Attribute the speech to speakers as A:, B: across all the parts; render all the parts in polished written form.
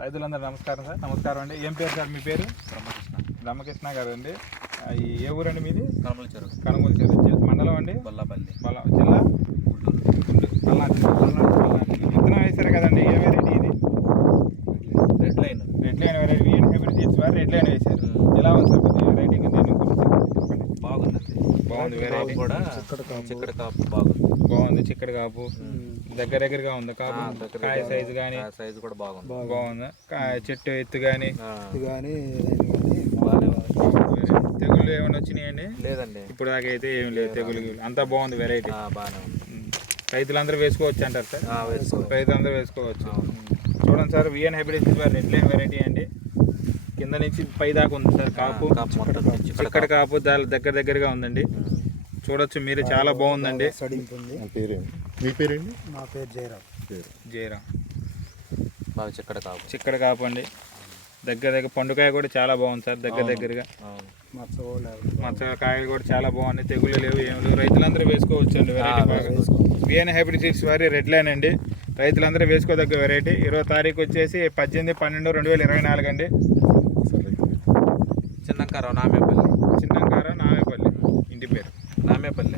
A: రైతులందరూ నమస్కారం సార్. నమస్కారం అండి. ఏం పేరు సార్ మీ పేరు? రమకృష్ణ గారు అండి. ఈ ఏ ఊరండి మీది?
B: కనుమల చెరువు.
A: కనుమల చెరువు మండలం అండి?
B: బొల్లాపల్లి
A: జిల్లా పల్నాడు. విత్తనం వేశారు కదండి, ఏ వెరైటీ ఇది?
B: Red line
A: variety VN hybrid seeds వారు రెడ్ లైన్ వేశారు. ఎలా ఉంది సార్ కొద్దిగా వెరైటీ?
B: బాగుందండి.
A: బాగుంది వెరైటీ
B: కూడా. చిక్కడి కాపు బాగుంది.
A: చిక్కడి కాపు దగ్గరగా ఉంది. కాపు కాయ సైజు కానీ
B: సైజు కూడా బాగుంది.
A: చెట్టు ఎత్తు కానీ తెగుళ్ళు ఏమైనా వచ్చినాయండి?
B: లేదండి,
A: ఇప్పుడు దాకా అయితే ఏమి లేదు తెగులు. అంతా బాగుంది వెరైటీ.
B: బాగానే ఉంది.
A: రైతులందరూ వేసుకోవచ్చు అంటారు సార్? రైతులందరూ వేసుకోవచ్చు. చూడండి సార్, విఎన్ హైబ్రిడ్ వారి రెడ్ లైన్ వెరైటీ అండి. కింద నుంచి పై దాకా ఉంది సార్ కాపు. చిక్కడి కాపు దగ్గరగా ఉందండి. చూడొచ్చు మీరు, చాలా బాగుందండి.
C: మీ పేరేంటి?
D: నా పేరు
A: జయరామ్.
B: బాగా
A: చిక్కడి కాపు అండి. దగ్గర పండుకాయ కూడా చాలా బాగుంది సార్. దగ్గరగా మచ్చకాయలు కూడా చాలా బాగున్నాయి. తెగులు లేవు, ఏమి లేవు. రైతులందరూ వేసుకోవచ్చు అండి వెరైటీ బాగా. విఎన్ హైబ్రిడ్ సీడ్స్ వారి రెడ్ లైన్ అండి. రైతులందరూ వేసుకోదగ్గ వెరైటీ. 20వ తారీఖు వచ్చేసి 18/12/2024 అండి.
B: చిన్నంకార నామేపల్లి
A: ఇంటి పేరు
B: నామేపల్లి.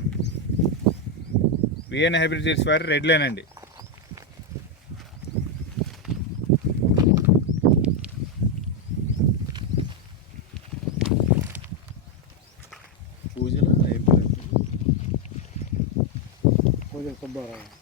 A: విఎన్ హైబ్రిడ్ సీడ్స్ వారి రెడ్ లైన్ అండి.
C: పూజల సుబ్బారావు.